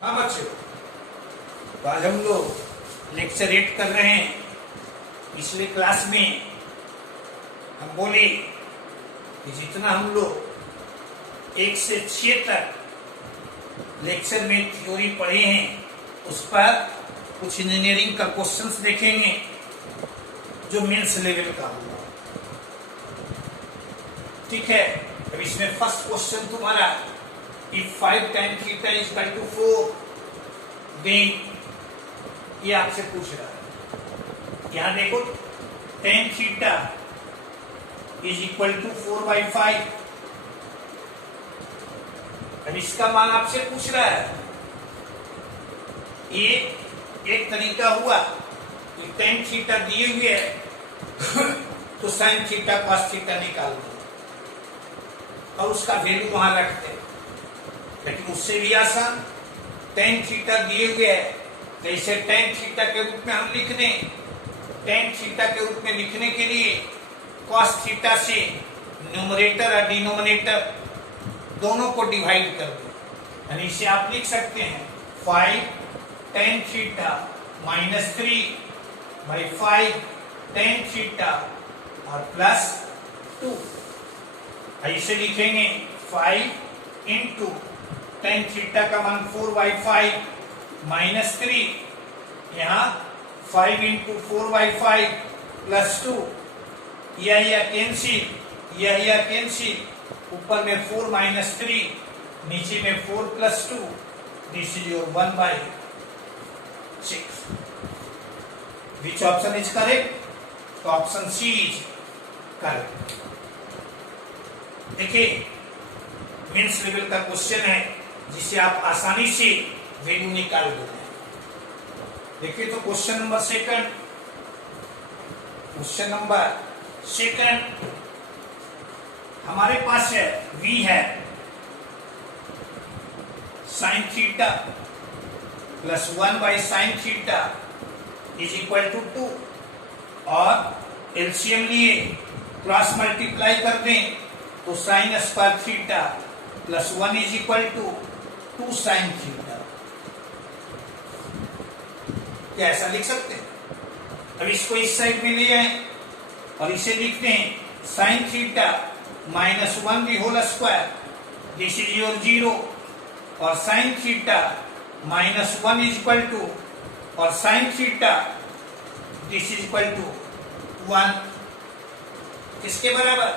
हाँ बच्चों, तो आज हम लोग लेक्चर 8 कर रहे हैं। पिछले क्लास में हम बोले कि जितना हम लोग 1 से 6 तक लेक्चर में थ्योरी पढ़े हैं उस पर कुछ इंजीनियरिंग का क्वेश्चंस देखेंगे जो मेंस लेवल का होगा। ठीक है, अब इसमें फर्स्ट क्वेश्चन तुम्हारा if 5 tan theta is equal to 4 then ये आपसे पूछ रहा है। यहां देखो tan theta is equal to 4/5। अब इसका मान आपसे पूछ रहा है। ये एक तरीका हुआ कि tan theta दिए हुए है तो sin theta cos theta निकाल दो और उसका वैल्यू वहां रखते हैं। लेकिन उससे भी आसान tan थीटा दिए हुए है तो इसे tan थीटा के रूप में हम लिख दें। tan थीटा के रूप में लिखने के लिए cos थीटा से न्यूमरेटर और डिनोमिनेटर दोनों को डिवाइड कर दें। यानी इसे आप लिख सकते हैं 5 tan theta minus 3/5 tan theta और प्लस 2। ऐसे लिखेंगे 5 इंटू tan थीटा का मान 4/5 माइनस 3, यहाँ 5 इंटू 4/5 प्लस 2, यह कैंसिल, ऊपर में 4 माइनस 3, नीचे में 4 plus 2, this is your 1/6। Which option is correct? तो ऑप्शन सी इज करेक्ट। देखिए मेंस लेवल का क्वेश्चन है जिसे आप आसानी से वैल्यू निकाल देते हैं। देखिए तो क्वेश्चन नंबर सेकंड हमारे पास है v है sin theta plus 1/sin theta is equal to 2 और एलसीएम लिए क्रॉस मल्टीप्लाई कर दें तो sin square theta plus 1 is equal to 2 sin theta. क्या ऐसा लिख सकते हैं? अब इसको इस साइड में ले आए और इसे लिखते हैं sin theta minus 1 the whole square, this is your 0, और sin theta minus 1 is equal to, और sin theta this is equal to 1। किसके बराबर?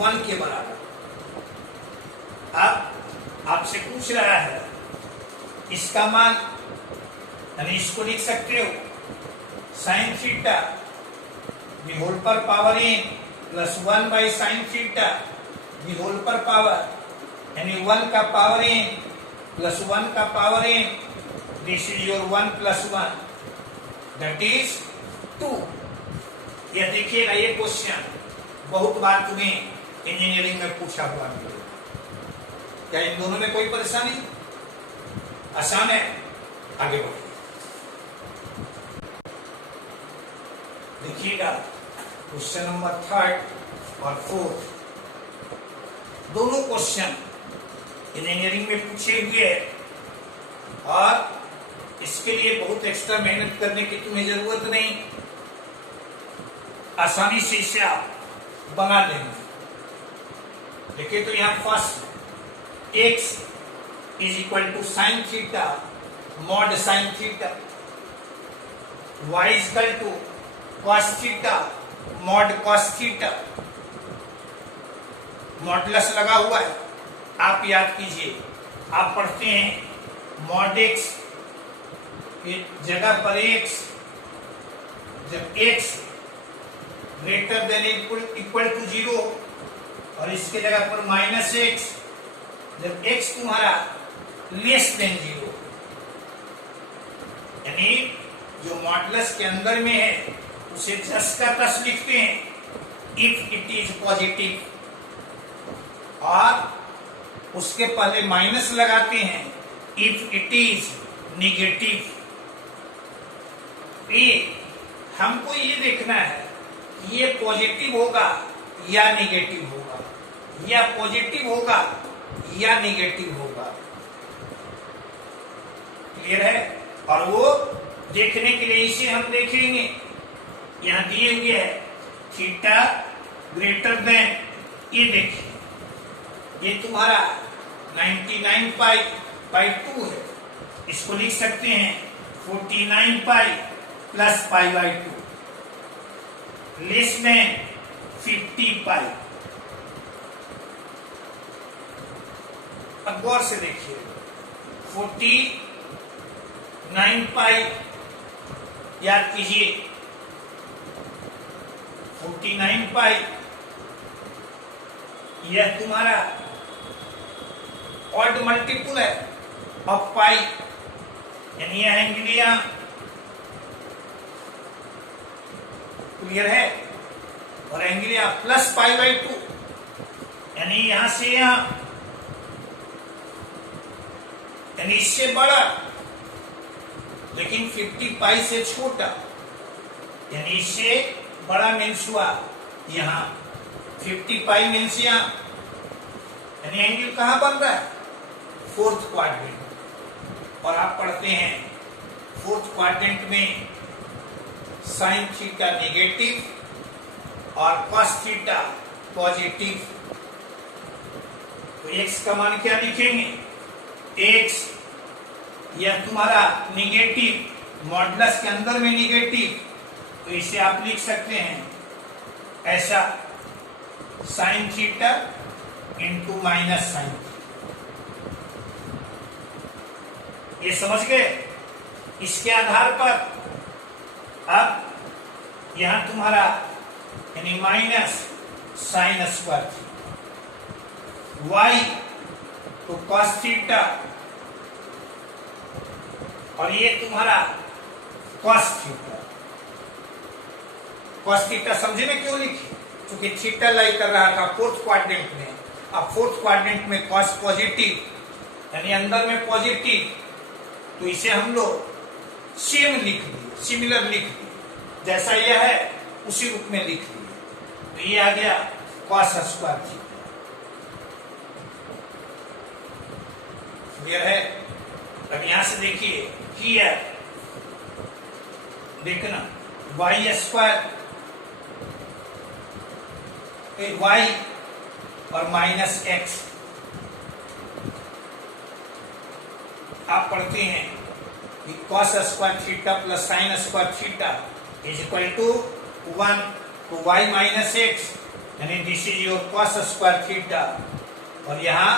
1 के बराबर। अब आपसे पूछ रहा है इसका मान, यानी इसको लिख सकते हो sin थीटा दी होल पर power n plus 1/sin theta the whole पर पावर, यानी 1 का पावर n प्लस 1 का power n, this is your 1 plus 1 that is 2। यह देखिएगा, ये क्वेश्चन बहुत बार तुम्हें इंजीनियरिंग में पूछा हुआ मिलेगा। क्या इन दोनों में कोई परेशानी? आसान है, आगे बढ़ो। देखिएगा क्वेश्चन नंबर 3 और 4 दोनों क्वेश्चन इंजीनियरिंग में पूछे हुए हैं और इसके लिए बहुत एक्स्ट्रा मेहनत करने की तुम्हें जरूरत नहीं, आसानी से इसे आप बना लेंगे। देखिए तो यहाँ first x is equal to sine theta mod sine theta, y is equal to cos theta mod cos theta. Modulus लगा हुआ है, आप याद कीजिए, आप पढ़ते हैं मॉड x की जगह पर x, जब x greater than equal to 0 और इसके जगह पर माइनस x, जब x तुम्हारा लेस देन 0, यानी जो मॉडुलस के अंदर में है उसे जस का तस लिखते हैं इफ इट इज पॉजिटिव, और उसके पहले माइनस लगाते हैं इफ इट इज निगेटिव। हमको ये देखना है कि ये पॉजिटिव होगा या निगेटिव होगा, या पॉजिटिव होगा या निगेटिव होगा। क्लियर है? और वो देखने के लिए इसे हम देखेंगे, यहां दिए हुए है थीटा ग्रेटर देन, ये देखिए ये तुम्हारा 99 पाई 2 है, इसको लिख सकते हैं 49 pi plus pi by 2 less than 50 पाई। अब गौर से देखिए 49 पाई याद कीजिए, 49 पाई यह तुम्हारा ऑड मल्टीपल है ऑफ पाई, यानी यह एंगल यहां क्लियर है, और एंगल यहां प्लस पाई बाई 2, यानी यहां से यहां, यानी इससे बड़ा लेकिन 50 पाई से छोटा, यानी इससे बड़ा मीन्स हुआ यहां 50 पाई मीन्स यहां, यानी एंगल कहां बन रहा है? Fourth quadrant. और आप पढ़ते हैं फोर्थ क्वाड्रेंट में साइन थीटा नेगेटिव और कॉस थीटा पॉजिटिव, तो एक्स का मान क्या लिखेंगे? एक्स यह तुम्हारा निगेटिव, मॉडुलस के अंदर में निगेटिव, तो इसे आप लिख सकते हैं ऐसा sine theta into minus sine. ये समझ गए? इसके आधार पर अब यहां तुम्हारा यानी minus sine square theta, y तो कॉस थीटा, और ये तुम्हारा कॉस थीटा। कॉस थीटा समझे में क्यों लिखी? क्योंकि थीटा लाई कर रहा था फोर्थ क्वाड्रेंट में, अब फोर्थ क्वाड्रेंट में कॉस पॉजिटिव यानी अंदर में पॉजिटिव, तो इसे हम लोग सेम लिख दिए, सिमिलर लिख दिए, जैसा यह है उसी रूप में लिख दिए, तो ये आ गया कॉस स्क्वायर थीटा। क्लियर है? अब यहां से देखिए क्लियर, देखना वाई स्क्वायर वाई और माइनस एक्स, आप पढ़ते हैं कि cos square theta plus sine square theta is equal to 1, तो वाई माइनस एक्स यानी this is your cos square theta, और यहां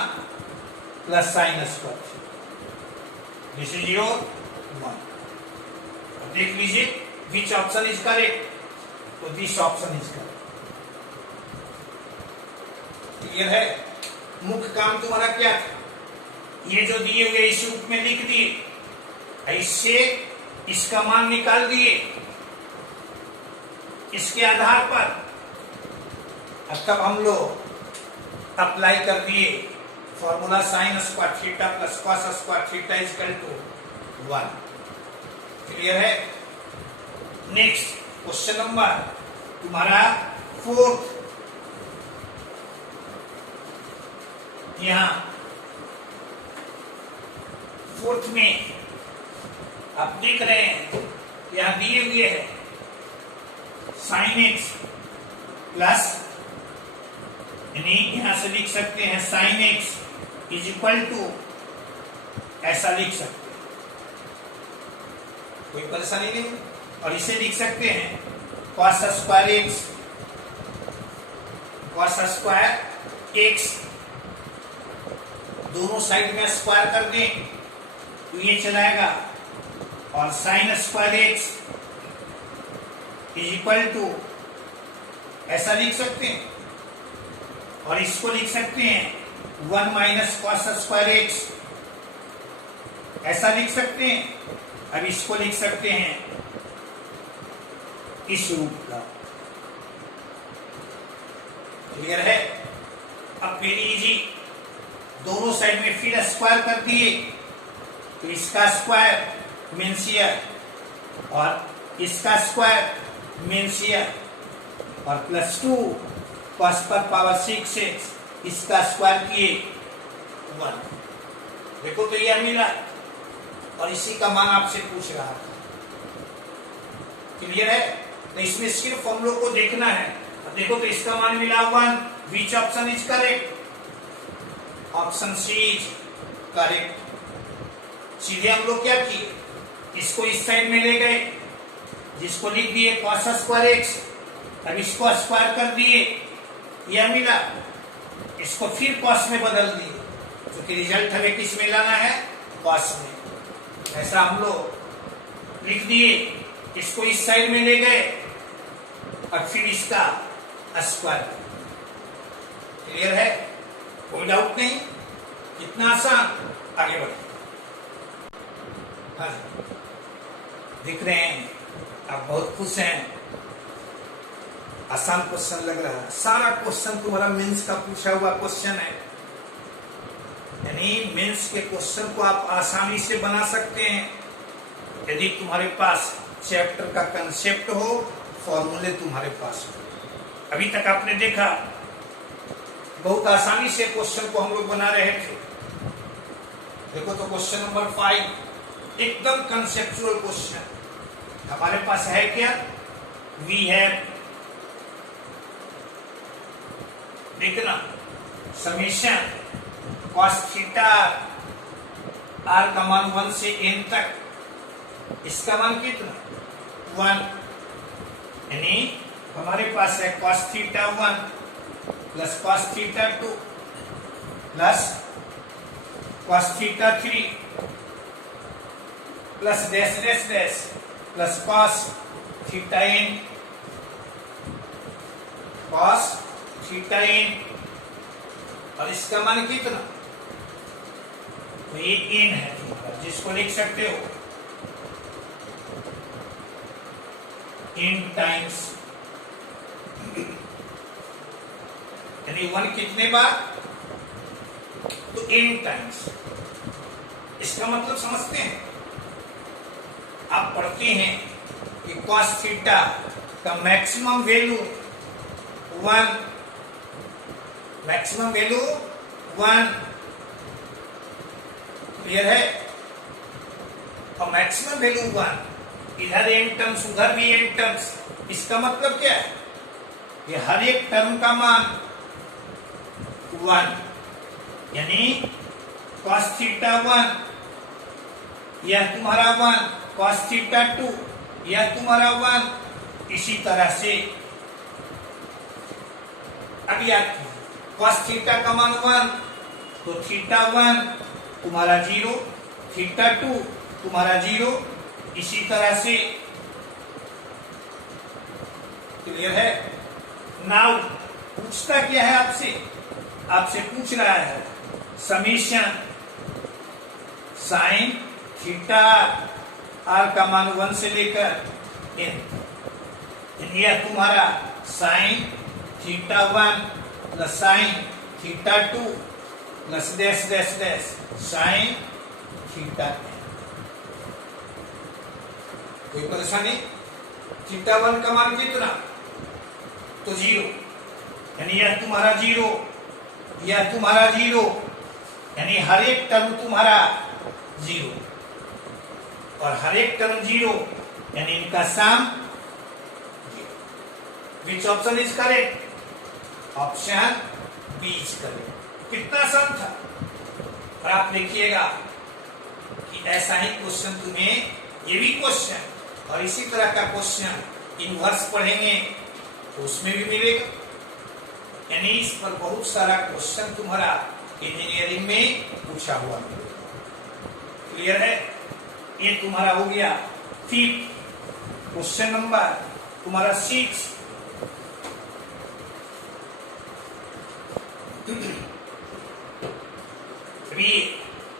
plus sine square theta, this is your 1। देख लीजिए विच ऑप्शन इज करेक्ट, तो this option is correct. Clear है? मुख्य काम तुम्हारा क्या था? ये जो दिए हुए इस रूप में लिख दिए, इससे इसका मान निकाल दिए, इसके आधार पर अब तब हम लोग अप्लाई कर दिए formula sine square theta plus cos square theta is equal to 1। Clear है? नेक्स्ट क्वेश्चन नंबर तुम्हारा 4th, यहां 4th में आप देख रहे हैं यहां दिए हुए है साइन एक्स प्लस, यानी यहां से लिख सकते हैं sine x is equal to, ऐसा लिख सकते हैं, कोई परेशानी नहीं। और इसे लिख सकते हैं cos square x, cos square x दोनों साइड में स्क्वायर कर दें तो ये चलाएगा, और sine square x is equal to, ऐसा लिख सकते हैं, और इसको लिख सकते हैं 1 माइनस कॉस स्क्वायर एक्स, ऐसा लिख सकते हैं। अब इसको लिख सकते हैं इस रूप का। क्लियर है? अब वेरी इजी, दोनों साइड में फिर स्क्वायर कर दिए, तो इसका स्क्वायर मीन्स ईयर, और इसका स्क्वायर मीन्स ईयर, और प्लस 2 कॉस पर पावर 6x, इसका स्क्वायर किए 1। देखो तो यह मिला, और इसी का मान आपसे पूछ रहा था। क्लियर है? तो इसमें सिर्फ हम लोग को देखना है। देखो तो इसका मान मिला 1। Which option is correct? Option C is correct. सीधे हम लोग क्या किए, इसको इस साइड में ले गए, जिसको लिख दिए cos स्क्वायर x। अब इसको स्क्वायर कर दिए, यह मिला, इसको फिर cos में बदल दिए, क्योंकि रिजल्ट हमें किस में लाना है? cos में। ऐसा हम लोग लिख दिए, इसको इस साइड में ले गए और फिर इसका स्क्वायर। क्लियर है? कोई डाउट नहीं? कितना आसान। आगे बढ़े। हाँ जी, दिख रहे हैं आप बहुत खुश हैं। आसान क्वेश्चन लग रहा है। सारा क्वेश्चन तुम्हारा मेंस का पूछा हुआ क्वेश्चन है, यानी मेंस के क्वेश्चन को आप आसानी से बना सकते हैं यदि तुम्हारे पास चैप्टर का कंसेप्ट हो, फॉर्मूले तुम्हारे पास हो। अभी तक आपने देखा बहुत आसानी से क्वेश्चन को हम लोग बना रहे थे। देखो तो क्वेश्चन नंबर 5 एकदम कंसेप्चुअल क्वेश्चन हमारे पास है। क्या? वी हैव, देखना, समेशन cos थीटा r का मान 1 से n तक, इसका मान कितना? 1। यानी हमारे पास है cos theta 1 plus cos theta 2 plus cos theta 3 plus dash dash dash plus cos theta n, cos theta n, और इसका मान कितना? तो ये n है तुम्हारा, जिसको लिख सकते हो n टाइम्स, यानी 1 कितने बार? तो n टाइम्स। इसका मतलब समझते हैं? आप पढ़ते हैं कि cos थीटा का maximum value 1, maximum value 1। Clear है? और मैक्सिमम वैल्यू 1, इधर n टर्म्स उधर भी n टर्म्स। इसका मतलब क्या है? ये हर एक टर्म का मान 1, यानी cos थीटा 1 यह तुम्हारा 1, cos थीटा 2 यह तुम्हारा 1। इसी तरह से अब याद कीजिए, cos थीटा का मान 1, तो थीटा 1 तुम्हारा 0, थीटा 2 तुम्हारा 0। इसी तरह से, क्लियर है? नाउ पूछता क्या है आपसे? आपसे पूछ रहा है समीशन साइन थीटा r का मान 1 से लेकर n, यह तुम्हारा sine theta 1 plus sine theta 2 plus dash dash dash sine theta n। कोई परेशानी? थीटा 1 का मान कितना? तो 0, यानी यह तुम्हारा 0, यह तुम्हारा 0, यानी हर एक टर्म तुम्हारा 0, और हर एक टर्म 0, यानी इनका sum 0। Which option is correct? Option B is correct. कितना आसान था। और आप देखिएगा कि ऐसा ही क्वेश्चन तुम्हें, ये भी क्वेश्चन और इसी तरह का क्वेश्चन इनवर्स पढ़ेंगे तो उसमें भी मिलेगा। यानी इस पर बहुत सारा क्वेश्चन तुम्हारा इंजीनियरिंग में पूछा हुआ मिलेगा। क्लियर है? ये तुम्हारा हो गया 5। क्वेश्चन नंबर तुम्हारा 6।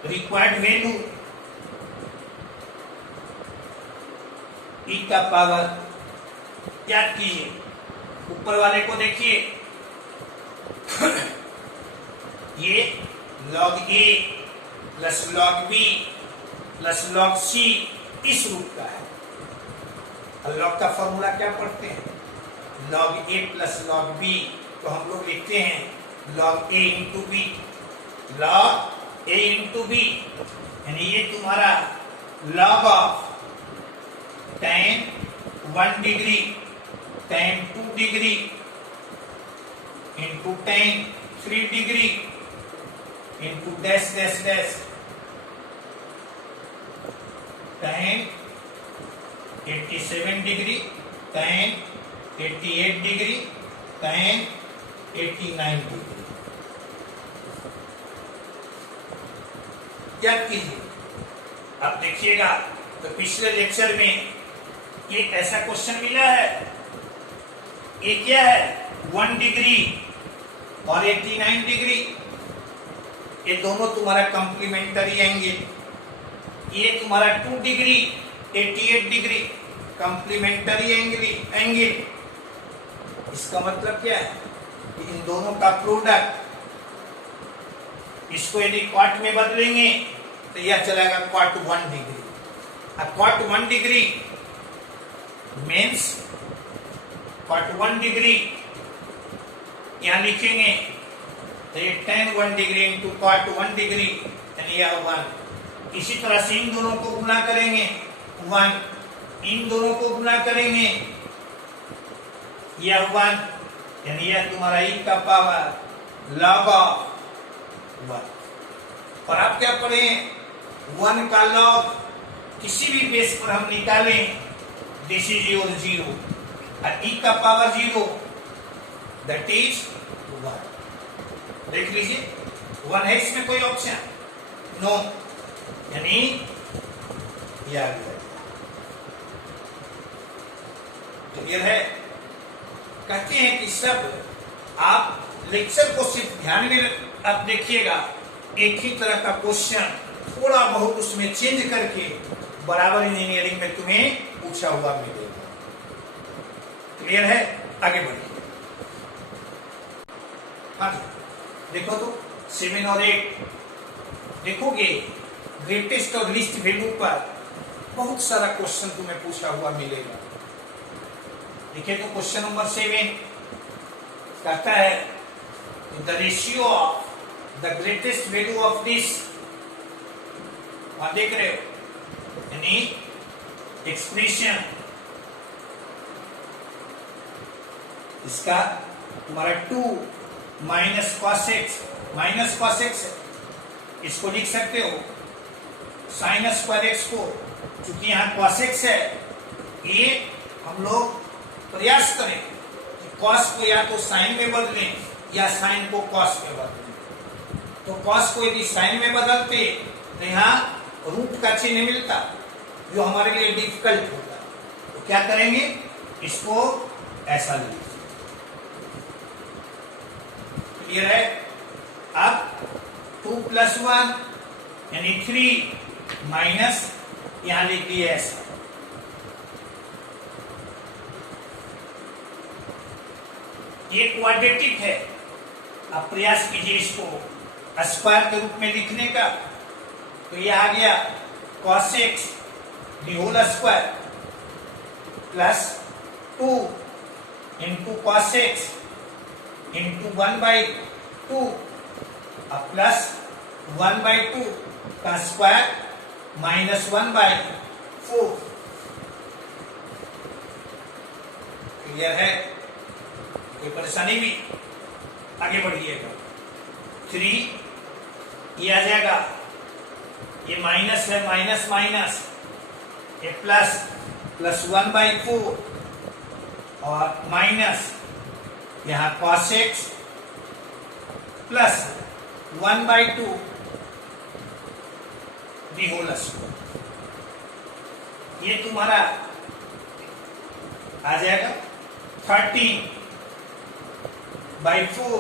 रिक्वायर्ड वैल्यू e का पावर, याद कीजिए, ऊपर वाले को देखिए, ये log a plus log b plus log c इस रूप का है। और log का फॉर्मूला क्या पढ़ते हैं? log a plus log b, तो हम लोग लिखते हैं log a into b, log a into b, यानी ये तुम्हारा log of tan 1 degree tan 2 degree into tan 3 degree into dash dash dash tan 87 degree tan 88 degree tan 89 degree। क्या कीजिए, अब देखिएगा तो पिछले लेक्चर में ये ऐसा क्वेश्चन मिला है, ये क्या है 1 डिग्री और 89 डिग्री, ये दोनों तुम्हारा कंप्लीमेंटरी एंगल, ये तुम्हारा 2 डिग्री 88 डिग्री कंप्लीमेंटरी एंगल। इसका मतलब क्या है कि इन दोनों का प्रोडक्ट, इसको यदि क्वाट में बदलेंगे तो यह चलेगा क्वाट 1 डिग्री। अब क्वाट 1 डिग्री मीन्स क्वाट 1 डिग्री यहां लिखेंगे तो ये tan 1 डिग्री इंटू क्वाट 1 डिग्री यानी यह 1। इसी तरह से इन दोनों को गुना करेंगे 1, इन दोनों को गुना करेंगे यह 1 यानी यह तुम्हारा e का पावर log ऑफ 1। और आप क्या पढ़े 1 का log किसी भी बेस पर हम निकालें दिस इज योर 0 और e का पावर 0 दैट इज 1। देख लीजिए 1 है इसमें कोई ऑप्शन नो, यानी यह आ गया। क्लियर है? कहते हैं कि सब आप लेक्चर को सिर्फ ध्यान में आप देखिएगा, एक ही तरह का क्वेश्चन थोड़ा बहुत उसमें चेंज करके बराबर इंजीनियरिंग में तुम्हें पूछा हुआ मिलेगा। क्लियर है? आगे बढ़िए। हाँ देखो तो 7 और 8 देखोगे, ग्रेटेस्ट और लीस्ट वैल्यू पर बहुत सारा क्वेश्चन तुम्हें पूछा हुआ मिलेगा। देखिए तो क्वेश्चन नंबर 7 कहता है the ratio of the greatest value of this, आप देख रहे हो यानी एक्सप्रेशन इसका तुम्हारा 2 माइनस कॉस एक्स, इसको लिख सकते हो साइन स्क्वायर एक्स को, चूंकि यहां कॉस एक्स है, ये हम लोग प्रयास करें कि कॉस को या तो साइन में बदलें या साइन को कॉस में बदलें। तो कॉस को यदि साइन में बदलते तो यहाँ रूट का चिन्ह मिलता जो हमारे लिए डिफिकल्ट होता। तो क्या करेंगे, इसको ऐसा लिखेंगे। क्लियर है? अब 2 + 1 यानी 3 माइनस यहां लिख दिए ऐसा। ये क्वाड्रेटिक है, आप प्रयास कीजिए इसको स्क्वायर के रूप में लिखने का। तो ये आ गया cos x the whole square plus 2 into cos x into 1/2 plus 1/2 का स्क्वायर माइनस 1/4। क्लियर है? कोई परेशानी भी? आगे बढ़िएगा। 3 ये आ जाएगा, ये माइनस है, माइनस माइनस, ये प्लस 1/4 और माइनस यहां cos x plus 1/2 the whole square. ये तुम्हारा आ जाएगा 13/4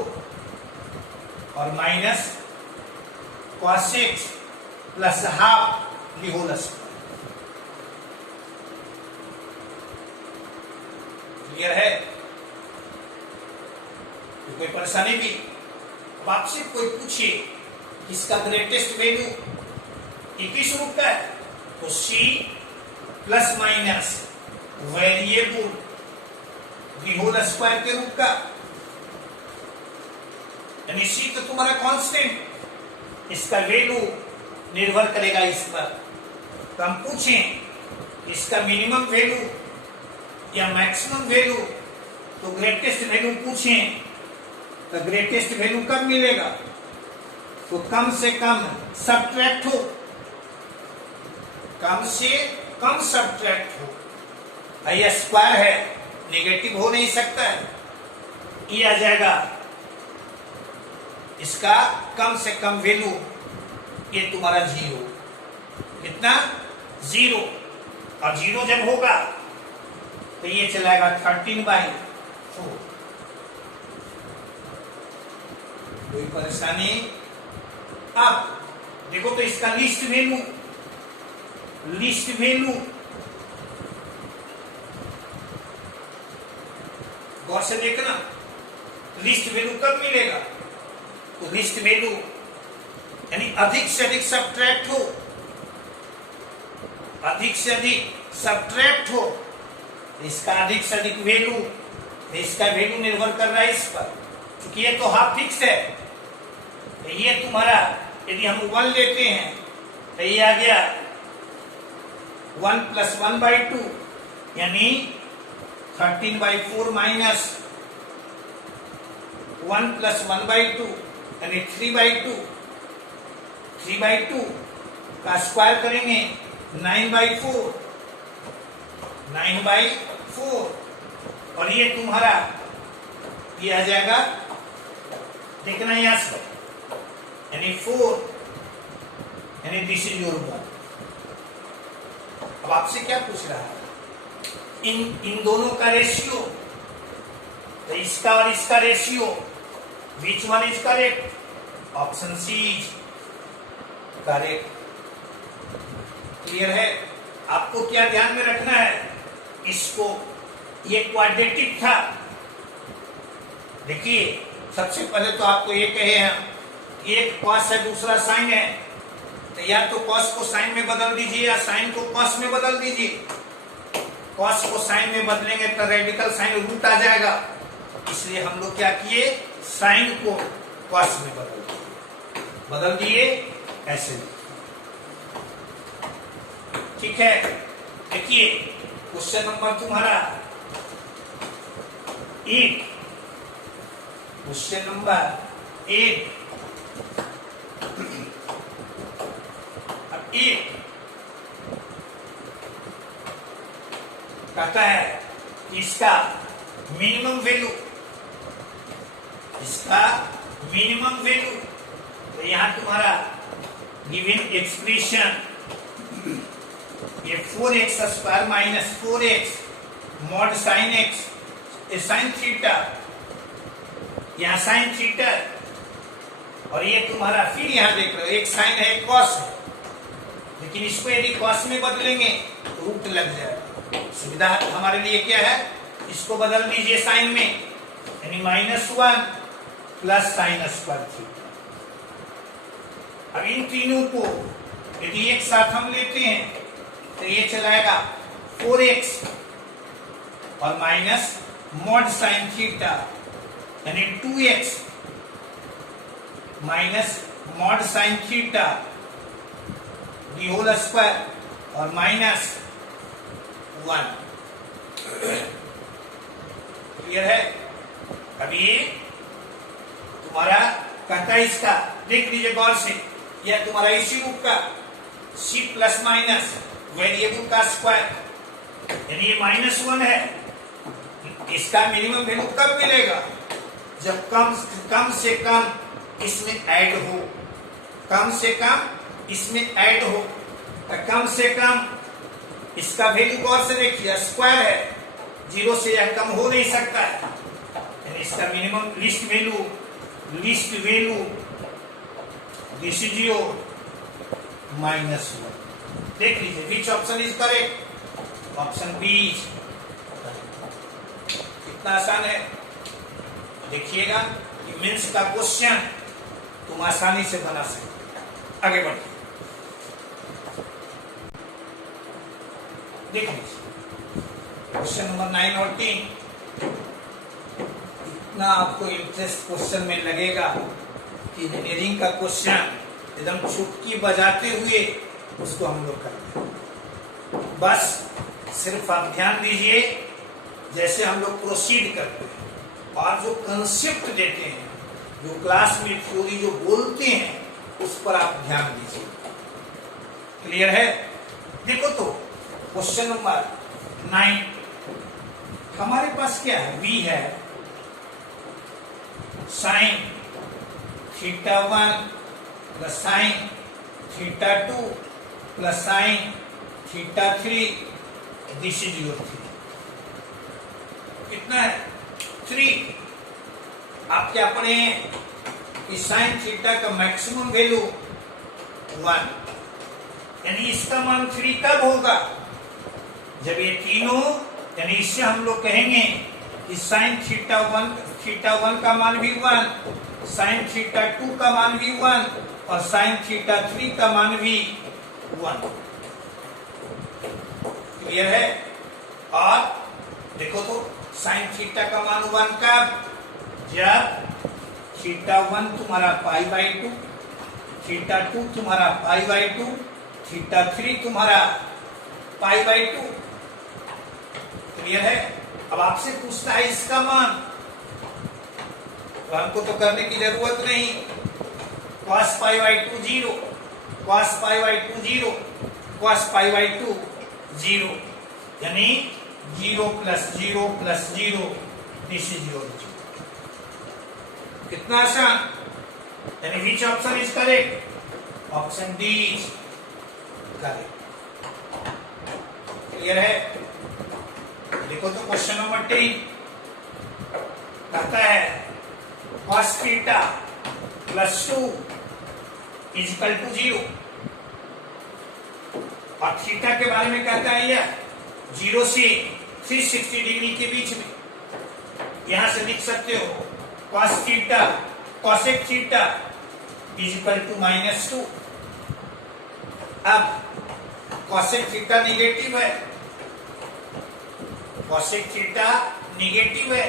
और minus cos x plus half the whole square. Clear है? तो कोई परेशानी भी? अब आपसे कोई पूछे इसका ग्रेटेस्ट वैल्यू ये किस रूप का है, तो c plus minus variable the whole square के रूप का, यानी c तो तुम्हारा कांस्टेंट, इसका वैल्यू निर्भर करेगा इस पर। तो हम पूछें इसका मिनिमम वैल्यू या मैक्सिमम वैल्यू, तो ग्रेटेस्ट वैल्यू पूछें तो ग्रेटेस्ट वैल्यू कब मिलेगा? तो कम से कम सब्ट्रैक्ट हो, कम से कम सब्ट्रैक्ट हो। यह स्क्वायर है, नेगेटिव हो नहीं सकता है, ये आ जाएगा इसका कम से कम वैल्यू, ये तुम्हारा 0। कितना? 0। और 0 जब होगा तो ये चलाएगा 13/4। कोई परेशानी? अब देखो तो इसका लिस्ट वैल्यू गौर से देखना, लिस्ट वैल्यू कब मिलेगा? तो लिस्ट वैल्यू यानी अधिक से अधिक सब्ट्रैक्ट हो, अधिक से अधिक सब्ट्रैक्ट हो, इसका अधिक से अधिक वैल्यू, इसका वैल्यू निर्भर कर रहा है इस पर, क्योंकि ये तो हाफ फिक्स है। तो ये तुम्हारा यदि हम 1 लेते हैं तो ये आ गया 1 + 1/2 यानी 13/4 माइनस 1 + 1/2 यानी 3/2। 3/2 का स्क्वायर करेंगे 9/4, 9/4। और ये तुम्हारा ये आ जाएगा, देखना यहां से, यानी 4 यानी दिस इज योर 1। अब आपसे क्या पूछ रहा है? इन दोनों का रेशियो, तो इसका और इसका ratio, which one is correct? Option C is correct. Clear है? आपको क्या ध्यान में रखना है? इसको, ये क्वाड्रेटिक था। देखिए सबसे पहले तो आपको ये कहे हैं, एक कॉस है दूसरा साइन है, तो या तो कॉस को साइन में बदल दीजिए या साइन को कॉस में बदल दीजिए। कॉस को साइन में बदलेंगे तो रेडिकल साइन रूट आ जाएगा, इसलिए हम लोग क्या किए? साइन को कॉस में बदल दिए ऐसे। ठीक है, देखिए क्वेश्चन नंबर तुम्हारा 8, क्वेश्चन नंबर 8। अब 8 कहता है कि इसका मिनिमम वैल्यू, तो यहां तुम्हारा गिवन एक्सप्रेशन ये 4x² minus 4x mod sine x sine theta, यहां साइन थीटा, और ये तुम्हारा फिर यहां देख रहे हो एक साइन है एक कॉस है, लेकिन इसको यदि कॉस में बदलेंगे तो रूट लग जाएगा। सुविधा हमारे लिए क्या है? इसको बदल दीजिए साइन में, यानी -1 प्लस sin² थीटा। अब इन तीनों को यदि एक साथ हम लेते हैं तो ये चलाएगा 4x और माइनस मॉड साइन थीटा यानी 2x minus mod sine theta the whole square और माइनस 1। क्लियर है? अब ये तुम्हारा कहता है, इसका देख लीजिए गौर से, यह तुम्हारा इसी रूप का c प्लस माइनस वेरिएबल का स्क्वायर, यानी ये -1 है। इसका मिनिमम वैल्यू कब मिलेगा? जब कम से कम इसमें ऐड हो, कम से कम इसमें ऐड हो, तो कम से कम इसका वैल्यू गौर से देखिए, स्क्वायर है, 0 से यह कम हो नहीं सकता है, यानी इसका minimum least value this is your -1। देख लीजिए which option is correct? Option B is. कितना आसान है, देखिएगा कि मेंस का क्वेश्चन तुम आसानी से बना सकते। आगे बढ़िए, देख लीजिए क्वेश्चन नंबर 9 और 10। इतना आपको इंटरेस्ट क्वेश्चन में लगेगा कि इंजीनियरिंग का क्वेश्चन एकदम चुटकी बजाते हुए उसको हम लोग करते हैं। बस सिर्फ आप ध्यान दीजिए जैसे हम लोग प्रोसीड करते हैं और जो कंसेप्ट देते हैं, जो क्लास में थ्योरी जो बोलते हैं, उस पर आप ध्यान दीजिए। क्लियर है? देखो तो क्वेश्चन नंबर 9 हमारे पास क्या है? v है sine theta 1 plus sine theta 2 plus sine theta 3, this is your 3। कितना है? 3। आप क्या पढ़े हैं कि साइन थीटा का मैक्सिमम वैल्यू 1, यानी इसका मान 3 कब होगा? जब ये तीनों, यानी इससे हम लोग कहेंगे कि साइन थीटा 1 का मान भी 1, साइन थीटा 2 का मान भी 1 और साइन थीटा 3 का मान भी 1। क्लियर है? और देखो तो साइन थीटा का मान 1 कब? जब थीटा 1 तुम्हारा π/2, थीटा 2 तुम्हारा π/2, थीटा 3 तुम्हारा π/2। क्लियर है? अब आपसे पूछता है इसका मान, तो हमको तो करने की जरूरत नहीं। cos π/2 0, cos π/2 0, cos π/2 0, यानी 0 + 0 + 0, दिस इज योर 0। कितना आसान? यानी विच option is correct? Option D is correct. Clear है? देखो तो क्वेश्चन नंबर 10 कहता है cos थीटा + 2 = 0, और थीटा के बारे में कहता है यह 0 से 360 डिग्री के बीच में। यहां से लिख सकते हो cos थीटा cosec थीटा = -2। अब cosec थीटा निगेटिव है, cosec थीटा निगेटिव है।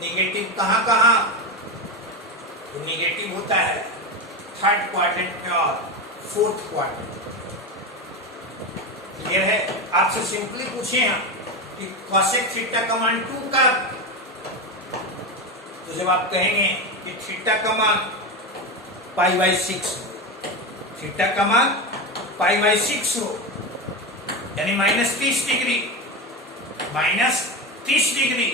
निगेटिव कहां कहां? तो निगेटिव होता है थर्ड क्वाड्रेंट में और फोर्थ क्वाड्रेंट। क्लियर है? आपसे सिंपली पूछे हम कि cosec थीटा का मान 2 कब? तो जब आप कहेंगे कि थीटा का मान π/6 हो, थीटा का मान π/6 हो, यानी -30 डिग्री, -30 डिग्री।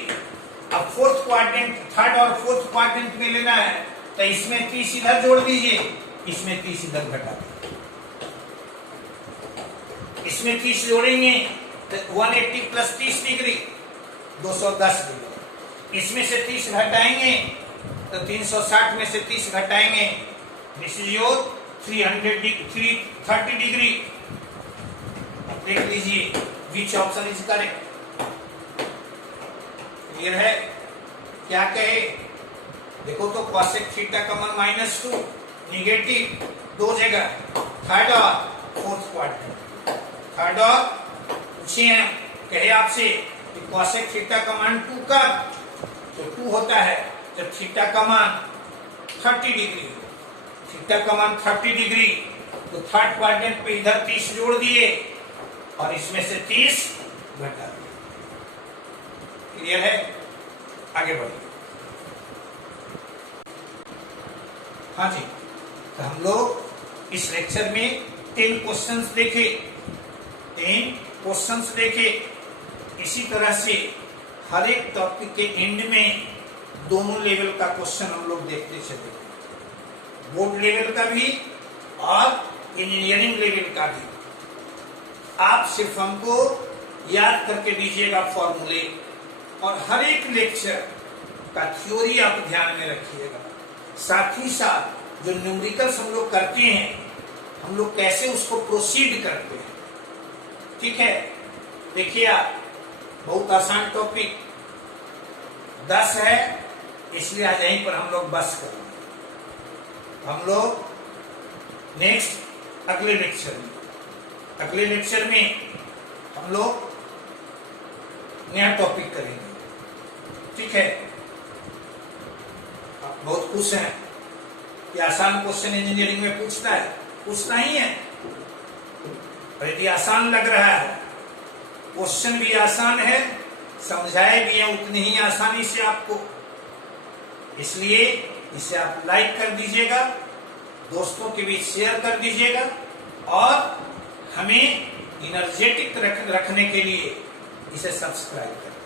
अब फोर्थ क्वाड्रेंट, थर्ड और फोर्थ क्वाड्रेंट में लेना है, तो इसमें 30 इधर जोड़ दीजिए, इसमें 30 इधर घटा दीजिए। इसमें 30 जोड़ेंगे तो 180 + 30 डिग्री 210 डिग्री। इसमें से 30 घटाएंगे तो 360 में से 30 घटाएंगे, दिस इज योर 330 डिग्री। देख लीजिए which option is correct. Clear है? क्या कहे? देखो तो cosec थीटा का मान -2 निगेटिव, दो जगह, थर्ड और फोर्थ क्वाड्रेंट। थर्ड और पूछे हैं, कहे आपसे कि cosec थीटा का मान 2 कब? तो 2 होता है जब थीटा का मान 30 डिग्री हो। थीटा का मान 30 डिग्री, तो थर्ड क्वाड्रेंट पे इधर 30 जोड़ दिए और इसमें से 30 घटा दिए। क्लियर है? आगे बढ़िए। हाँ जी, तो हम लोग इस लेक्चर में 10 क्वेश्चंस देखे, 10 क्वेश्चंस देखे। इसी तरह से हर एक टॉपिक के एंड में दोनों लेवल का क्वेश्चन हम लोग देखते चले, बोर्ड लेवल का भी और इंजीनियरिंग लेवल का भी। आप सिर्फ हमको याद करके दीजिएगा फॉर्मूले, और हर एक लेक्चर का थ्योरी आप ध्यान में रखिएगा। साथ ही साथ जो न्यूमेरिकल्स हम लोग करते हैं, हम लोग कैसे उसको प्रोसीड करते हैं। ठीक है? देखिए आप, बहुत आसान टॉपिक 10 है, इसलिए आज यहीं पर हम लोग बस करेंगे। हम लोग नेक्स्ट अगले लेक्चर में हम लोग नया टॉपिक करेंगे। ठीक है? आप बहुत खुश हैं कि आसान क्वेश्चन इंजीनियरिंग में पूछता ही है। और यदि आसान लग रहा है क्वेश्चन भी आसान है, समझाए भी है उतनी ही आसानी से आपको। इसलिए इसे आप लाइक कर दीजिएगा, दोस्तों के बीच शेयर कर दीजिएगा और हमें एनर्जेटिक रखने के लिए इसे सब्सक्राइब करें।